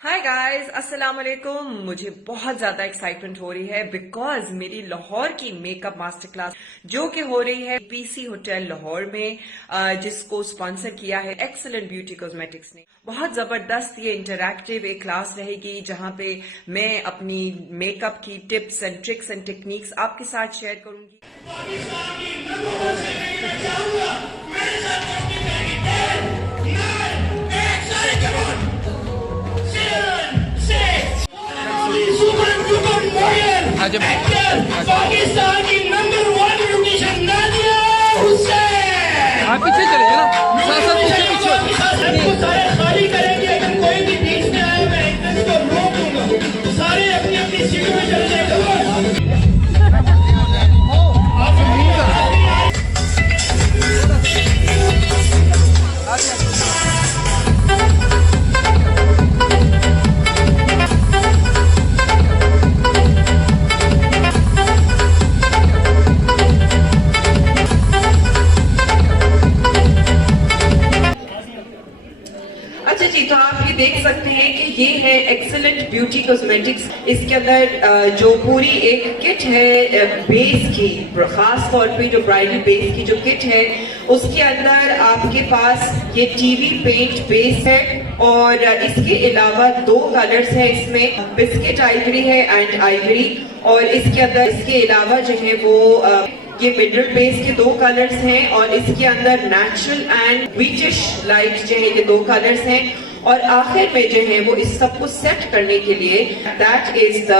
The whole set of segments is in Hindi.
हाय गाइस, अस्सलाम वालेकुम। मुझे बहुत ज्यादा एक्साइटमेंट हो रही है बिकॉज मेरी लाहौर की मेकअप मास्टर क्लास जो कि हो रही है पीसी होटल लाहौर में, जिसको स्पॉन्सर किया है एक्सेलेंट ब्यूटी कॉस्मेटिक्स ने। बहुत जबरदस्त ये इंटरैक्टिव एक क्लास रहेगी जहां पे मैं अपनी मेकअप की tips and tricks and techniques आपके साथ शेयर करूंगी। पाकिस्तान की नंबर 1 ब्यूटिशियन नादिया हुसैन। आप पीछे चले ना, साथ पीछे सारे खाली करेंगे। अगर कोई भी बीच में आए मैं एकदम को रोक दूंगा। सारे अपनी अपनी सीटों में चले जाएगा। अच्छा जी, तो आप ये देख सकते हैं कि ये है एक्सेलेंट ब्यूटी कॉस्मेटिक्स। इसके अंदर जो पूरी एक किट है बेस की, खास तौर पे जो ब्राइडल बेस की जो किट है उसके अंदर आपके पास ये टीवी पेंट बेस है और इसके अलावा 2 कलर्स हैं इसमें, बिस्किट आइवरी है एंड आइवरी। और इसके अंदर इसके अलावा जो है वो ये मिनरल बेस के 2 कलर्स हैं और इसके अंदर नेचुरल एंड व्हीटिश लाइट जो है ये 2 कलर्स हैं। और आखिर में जो है वो इस सब को सेट करने के लिए that is the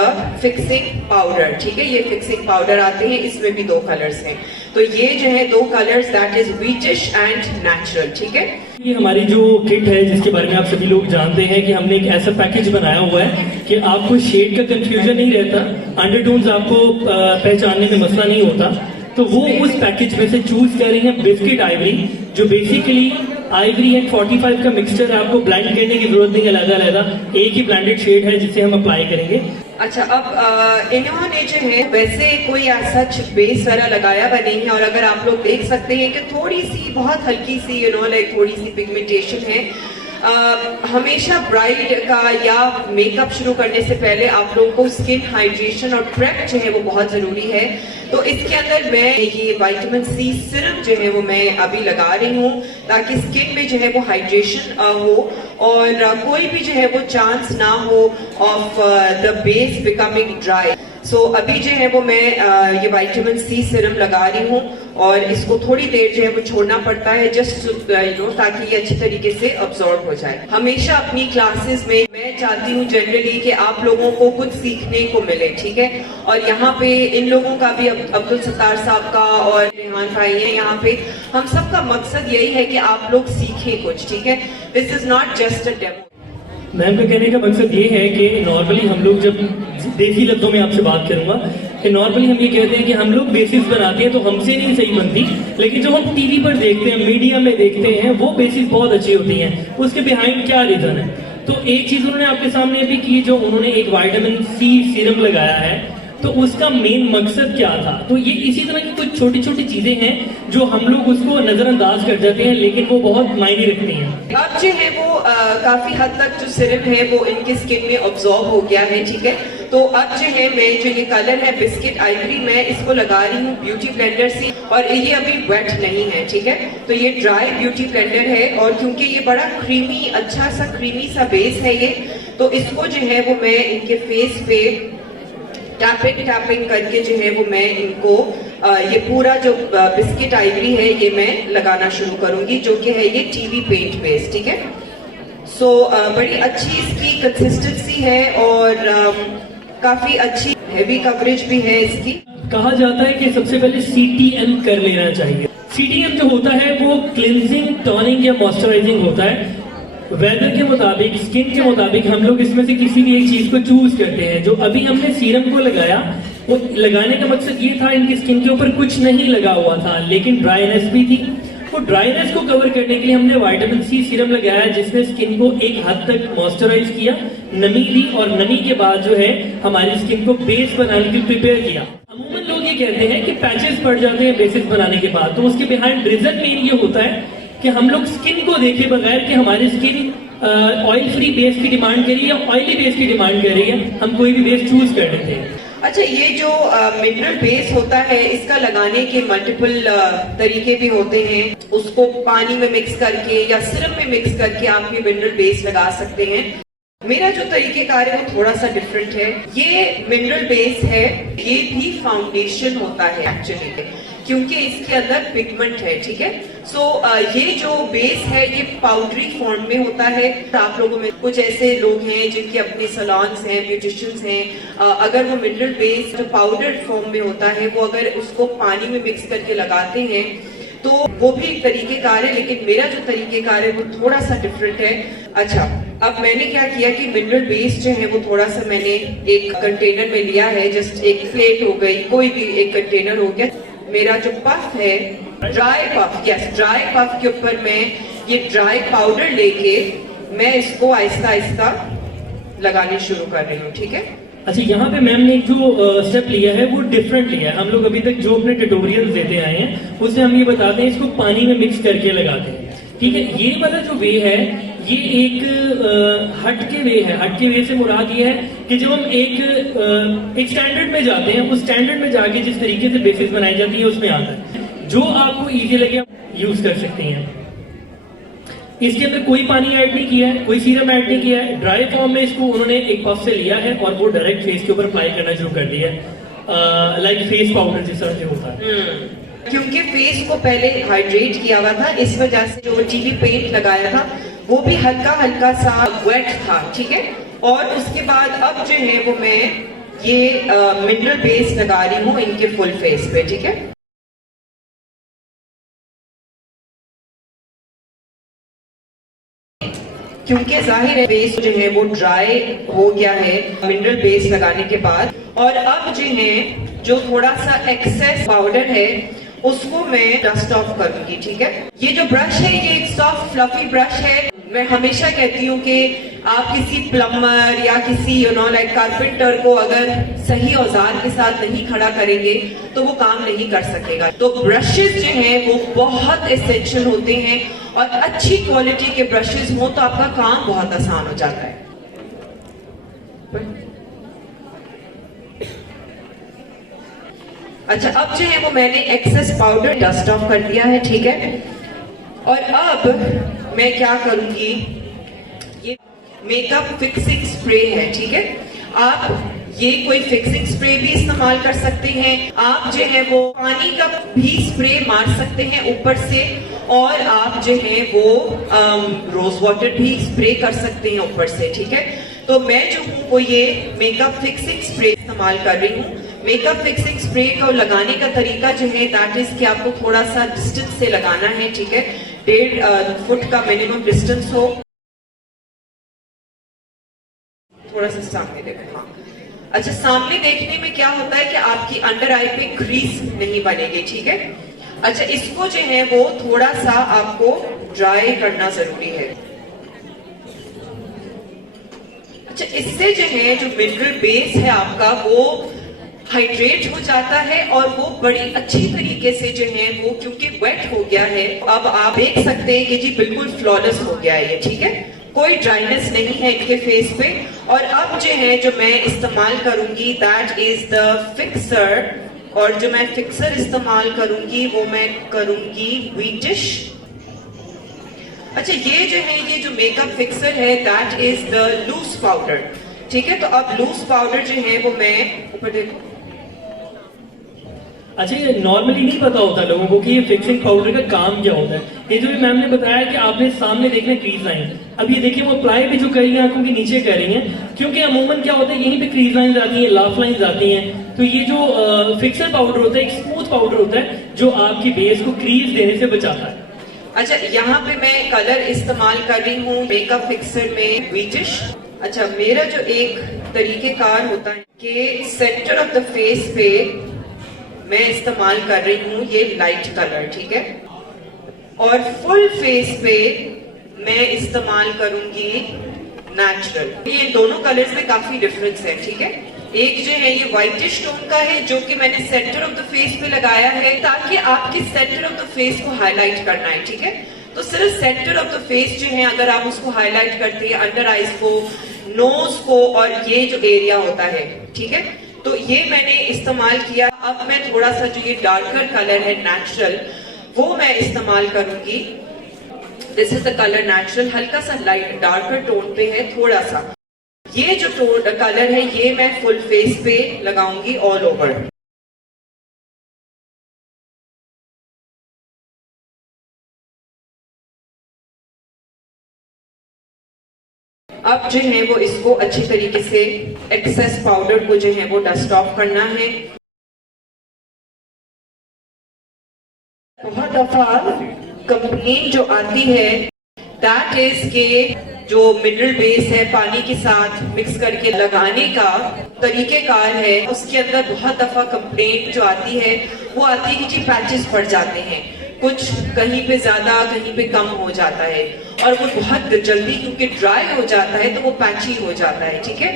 fixing powder. ठीक है, ये फिक्सिंग पाउडर आते हैं, इसमें भी 2 कलर्स हैं। तो ये जो है 2 colours that is wheatish and natural. ठीक है, ये हमारी जो किट है जिसके बारे में आप सभी लोग जानते हैं कि हमने एक ऐसा पैकेज बनाया हुआ है कि आपको शेड का कंफ्यूजन नहीं रहता, अंडरटोन्स आपको पहचानने में मसला नहीं होता। तो वो उस पैकेज में से चूज कर रही है बिस्किट आइवरी, जो बेसिकली आइवरी एंड 45 का मिक्सचर है। आपको ब्लेंड करने की जरूरत नहीं है, अलग-अलग एक ही ब्लेंडेड शेड है जिसे हम अप्लाई करेंगे। अच्छा, अब इन्होंने जो है वैसे कोई ऐसा बेस वगैरह लगाया हुआ नहीं है और अगर आप लोग देख सकते हैं कि थोड़ी सी बहुत हल्की सी थोड़ी सी पिगमेंटेशन है। हमेशा ब्राइड का या मेकअप शुरू करने से पहले आप लोगों को स्किन हाइड्रेशन और प्रेप जो है वो बहुत जरूरी है। तो इसके अंदर मैं ये विटामिन सी सिरप जो है वो मैं अभी लगा रही हूँ ताकि स्किन में जो है वो हाइड्रेशन हो और कोई भी जो है वो चांस ना हो of the base becoming dry. So अभी जो है वो मैं ये विटामिन सी सिरम लगा रही हूँ और इसको थोड़ी देर जो है वो छोड़ना पड़ता है जस्ट ताकि ये अच्छी तरीके से अब्सॉर्ब हो जाए। हमेशा अपनी क्लासेस में मैं चाहती हूँ जनरली कि आप लोगों को कुछ सीखने को मिले। ठीक है, और यहाँ पे इन लोगों का भी अब्दुल सत्तार साहब का और रेहान भाई है यहाँ पे, हम सबका मकसद यही है कि आप लोग सीखें कुछ। ठीक है, this is not just a demo. Ma'am का कहने का मकसद ये है कि नॉर्मली हम लोग, जब देसी लफ्जों में आपसे बात करूंगा, कि नॉर्मली हम ये कहते हैं कि हम लोग बेसिस बनाते हैं तो हमसे नहीं सही बनती, लेकिन जो हम टीवी पर देखते हैं, मीडिया में देखते हैं, वो बेसिस बहुत अच्छी होती हैं। उसके बिहाइंड क्या रीजन है? तो एक चीज उन्होंने आपके सामने भी की, जो उन्होंने एक विटामिन सी सीरम लगाया है, तो उसका मेन मकसद क्या था? तो ये इसी तरह की कुछ छोटी छोटी चीजें हैं जो हम लोग उसको नजरअंदाज कर जाते हैं, लेकिन वो बहुत मायने रखती हैं। अब जो है वो काफी हद तक जो सिरप है वो इनके स्किन में ऑब्जॉर्ब हो गया है। ठीक है, तो अब जो है मैं जो ये कलर है बिस्किट आइवरी, मैं इसको लगा रही हूँ ब्यूटी ब्लेंडर से और ये अभी वेट नहीं है। ठीक है, तो ये ड्राई ब्यूटी ब्लेंडर है और क्योंकि ये बड़ा क्रीमी, अच्छा सा क्रीमी सा बेस है ये, तो इसको जो है वो मैं इनके फेस पे टैपिंग करके जो है वो मैं इनको ये पूरा जो बिस्किट आइवरी है ये मैं लगाना शुरू करूंगी, जो कि है ये टीवी पेंट बेस। ठीक है, सो बड़ी अच्छी इसकी कंसिस्टेंसी है और काफी अच्छी हेवी कवरेज भी है इसकी। कहा जाता है कि सबसे पहले CTM कर लेना चाहिए। CTM जो होता है वो क्लिनजिंग, टॉनिंग या मॉइस्चराइजिंग होता है। वेदर के मुताबिक, स्किन के मुताबिक हम लोग इसमें से किसी भी एक चीज को चूज करते हैं। जो अभी हमने सीरम को लगाया, वो लगाने का मकसद ये था, इनकी स्किन के ऊपर कुछ नहीं लगा हुआ था लेकिन ड्राईनेस भी थी। वो ड्राईनेस को कवर करने के लिए हमने विटामिन सी सीरम लगाया जिसने स्किन को एक हद तक मॉइस्चराइज किया, नमी दी और नमी के बाद जो है हमारी स्किन को बेस बनाने के लिए प्रिपेयर किया। अमूमन लोग ये कहते हैं कि पैचेस पड़ जाते हैं बेसिस बनाने के बाद, तो उसके बिहाइंड रीजन मेन ये होता है कि हम लोग स्किन को देखे बगैर कि हमारी स्किन ऑयल फ्री बेस की डिमांड कर रही है या ऑयली बेस की डिमांड कर रही है, हम कोई भी बेस चूज कर लेते हैं। अच्छा, ये जो मिनरल बेस होता है इसका लगाने के मल्टीपल तरीके भी होते हैं। उसको पानी में मिक्स करके या सिरप में मिक्स करके आप ये मिनरल बेस लगा सकते हैं। मेरा जो तरीकेकार है वो थोड़ा सा डिफरेंट है। ये मिनरल बेस है, ये भी फाउंडेशन होता है एक्चुअली, क्योंकि इसके अंदर पिगमेंट है, ठीक है। सो ये जो बेस है ये पाउडरी फॉर्म में होता है। आप लोगों में कुछ ऐसे लोग हैं जिनके अपने सलॉन्स हैं, ब्यूटिशियंस हैं, अगर वो मिनरल बेस जो पाउडर फॉर्म में होता है वो अगर उसको पानी में मिक्स करके लगाते हैं तो वो भी एक तरीकेकार है, लेकिन मेरा जो तरीकेकार है वो थोड़ा सा डिफरेंट है। अच्छा, अब मैंने क्या किया कि मिनरल बेस जो है वो थोड़ा सा मैंने एक कंटेनर में लिया है, जस्ट एक प्लेट हो गई, कोई भी एक कंटेनर हो गया। मेरा जो पफ है, dry puff, yes dry puff के ऊपर मैं ये ड्राई पाउडर लेके मैं इसको आहिस्ता आहिस्ता लगाने शुरू कर रही हूँ, ठीक है। अच्छा, यहाँ पे मैम ने एक जो स्टेप लिया है वो डिफरेंट लिया है। हम लोग अभी तक जो अपने ट्यूटोरियल्स देते आए हैं उससे हम ये बताते हैं इसको पानी में मिक्स करके लगाते हैं, ठीक है। ये वाला जो वे है ये एक हट के वे है। हट के वे से मुराद ये है कि जब हम एक स्टैंडर्ड में जाते हैं, उस स्टैंडर्ड में जाके जिस तरीके से बेसिस बनाई जाती है उसमें आता है। जो आपको इजी लगे आप यूज कर सकते हैं। इसके अंदर कोई पानी ऐड नहीं किया है, कोई सीरम ऐड नहीं किया है। ड्राई फॉर्म में इसको उन्होंने एक पफ से लिया है और वो डायरेक्ट फेस के ऊपर अप्लाई करना शुरू कर दिया है, लाइक फेस पाउडर जिस तरह से होता है। क्योंकि फेस को पहले हाइड्रेट किया हुआ था, इस वजह से जो टीवी पेंट लगाया था वो भी हल्का हल्का सा वेट था, ठीक है। और उसके बाद अब जो है वो मैं ये मिनरल बेस लगा रही हूँ इनके फुल फेस पे, ठीक है। क्योंकि जाहिर है बेस जो है वो ड्राई हो गया है मिनरल बेस लगाने के बाद। और अब जो है जो थोड़ा सा एक्सेस पाउडर है उसको मैं डस्ट ऑफ करूंगी, ठीक है। ये जो ब्रश है ये एक सॉफ्ट फ्लफी ब्रश है। मैं हमेशा कहती हूँ कि आप किसी प्लम्बर या किसी लाइक कारपेंटर को अगर सही औजार के साथ नहीं खड़ा करेंगे तो वो काम नहीं कर सकेगा। तो ब्रशेस जो हैं वो बहुत एसेंशियल होते हैं और अच्छी क्वालिटी के ब्रशेस हो तो आपका काम बहुत आसान हो जाता है। अच्छा, अब जो है वो मैंने एक्सेस पाउडर डस्ट ऑफ कर दिया है, ठीक है। और अब मैं क्या करूंगी, ये मेकअप फिक्सिंग स्प्रे है, ठीक है। आप ये कोई फिक्सिंग स्प्रे भी इस्तेमाल कर सकते हैं। आप जो है वो पानी का भी स्प्रे मार सकते हैं ऊपर से, और आप जो है वो रोज वाटर भी स्प्रे कर सकते हैं ऊपर से, ठीक है। तो मैं जो हूँ वो ये मेकअप फिक्सिंग स्प्रे इस्तेमाल कर रही हूँ। मेकअप फिक्सिंग स्प्रे को लगाने का तरीका जो है दैट इज कि आपको थोड़ा सा डिस्टेंस से लगाना है, ठीक है। 1.5 फुट का मिनिमम डिस्टेंस हो। थोड़ा सा सामने देखो, हाँ। अच्छा, सामने देखने में क्या होता है कि आपकी अंडर आई पे क्रीज नहीं बनेगी, ठीक है। अच्छा, इसको जो है वो थोड़ा सा आपको ड्राई करना जरूरी है। अच्छा, इससे जो है जो मिनरल बेस है आपका वो हाइड्रेट हो जाता है और वो बड़ी अच्छी तरीके से जो है वो, क्योंकि वेट हो गया है, अब आप देख सकते हैं कि जी बिल्कुल फ्लॉलेस हो गया है ये, ठीक है। कोई ड्राइनेस नहीं है इनके फेस पे। और अब जो है जो मैं इस्तेमाल करूंगी दैट इज द फिक्सर, और जो मैं फिक्सर इस्तेमाल करूंगी वो मैं करूंगी वीटिश। अच्छा, ये जो है ये जो मेकअप फिक्सर है that is the loose powder, ठीक है। तो अब लूज पाउडर जो है वो मैं ऊपर देखो। अच्छा, ये नॉर्मली नहीं पता होता लोगों को कि ये फिक्सिंग पाउडर का काम क्या होता है। ये जो भी मैम ने बताया कि आपने सामने देखना क्रीज लाइन, अब ये देखिए वो अप्लाई भी जो कर रही है आंखों के नीचे कर रही है, क्योंकि अमूमन क्या होता है यहीं पे क्रीज लाइंस आती हैं, लाफ लाइंस आती हैं। तो ये जो फिक्सर पाउडर होता है एक स्मूथ पाउडर होता है जो आपकी बेस को क्रीज देने से बचाता है। अच्छा, यहाँ पे मैं कलर इस्तेमाल कर रही हूँ मेकअप फिक्सर में वीटिश। अच्छा, मेरा जो एक तरीकेकार होता है कि सेंटर ऑफ द फेस पे मैं इस्तेमाल कर रही हूँ ये लाइट कलर, ठीक है। और फुल फेस पे मैं इस्तेमाल करूंगी नेचुरल। ये दोनों कलर्स में काफी डिफरेंस है, ठीक है। एक जो है ये व्हाइटिश टोन का है जो कि मैंने सेंटर ऑफ द फेस पे लगाया है ताकि आपके सेंटर ऑफ द फेस को हाईलाइट करना है, ठीक है। तो सिर्फ सेंटर ऑफ द फेस जो है अगर आप उसको हाईलाइट करते हैं, अंडर आईज को, नोज को और ये जो एरिया होता है, ठीक है, तो ये मैंने इस्तेमाल किया। अब मैं थोड़ा सा जो ये डार्कर कलर है नेचुरल, वो मैं इस्तेमाल करूंगी। This is the colour natural, हल्का सा लाइट डार्कर टोन पे है थोड़ा सा। ये जो टोन कलर है ये मैं फुल फेस पे लगाऊंगी ऑल ओवर। अब जो है वो इसको अच्छी तरीके से एक्सेस पाउडर को जो है वो डस्ट ऑफ करना है। बहुत दफा कंप्लेन जो आती है दैट इज के जो मिनरल बेस है पानी के साथ मिक्स करके लगाने का तरीकेकार है, उसके अंदर बहुत दफा कंप्लेंट जो आती है वो आती है कि जी पैचेस पड़ जाते हैं, कुछ कहीं पे ज्यादा कहीं पे कम हो जाता है और वो बहुत जल्दी क्योंकि ड्राई हो जाता है तो वो पैची हो जाता है, ठीक है।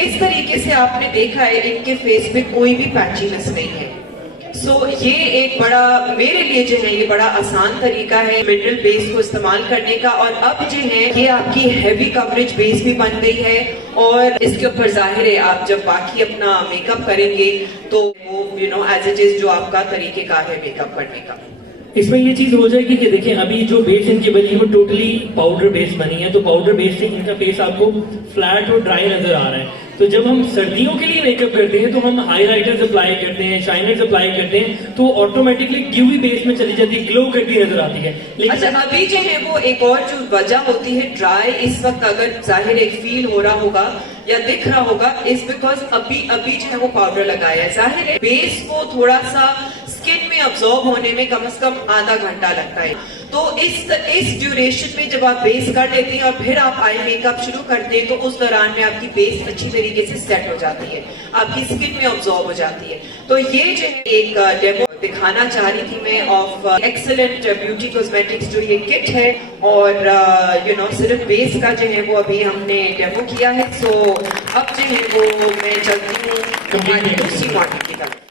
इस तरीके से आपने देखा है इनके फेस पे कोई भी पैचीनेस नहीं है। सो ये एक बड़ा मेरे लिए जो है ये बड़ा आसान तरीका है मिनरल बेस को इस्तेमाल करने का। और अब जो है ये आपकी हैवी कवरेज बेस भी बन गई है और इसके ऊपर जाहिर है आप जब बाकी अपना मेकअप करेंगे तो वो एज इट इज जो आपका तरीकेकार है मेकअप करने का। इसमें ये चीज हो जाएगी कि देखिए अभी जो बेस इनकी बनी वो टोटली पाउडर बेस बनी है, तो पाउडर बेस से इनका फेस आपको फ्लैट और ड्राई नजर आ रहा है। तो जब हम सर्दियों के लिए मेकअप करते हैं तो हम हाईलाइटर्स अप्लाई करते हैं, शाइनर्स अप्लाई करते हैं, तो ऑटोमेटिकली ड्यूवी बेस में चली जाती है, ग्लो करती नजर आती है। लेकिन अच्छा अभी जो है वो एक और जो वजह होती है ड्राई इस वक्त अगर जाहिर एक फील हो रहा होगा या दिख रहा होगा इज बिकॉज अभी जो है वो पाउडर लगाया है। जाहिर है बेस को थोड़ा सा स्किन में अब्सॉर्ब होने में कम से कम आधा घंटा लगता है। तो इस ड्यूरेशन में जब आप बेस कर लेते हैं और फिर आप आई मेकअप शुरू करते हैं तो उस दौरान में आपकी बेस अच्छी तरीके से सेट हो जाती है, आपकी स्किन में अब्सॉर्ब हो जाती है। तो ये जो है एक डेमो दिखाना चाह रही थी मैं ऑफ एक्सीलेंट ब्यूटी कॉस्मेटिक्स जो ये किट है और सिर्फ बेस का जो है वो अभी हमने डेमो किया है। सो अब जो है वो मैं चलती हूँ दूसरी मॉडल की तरफ।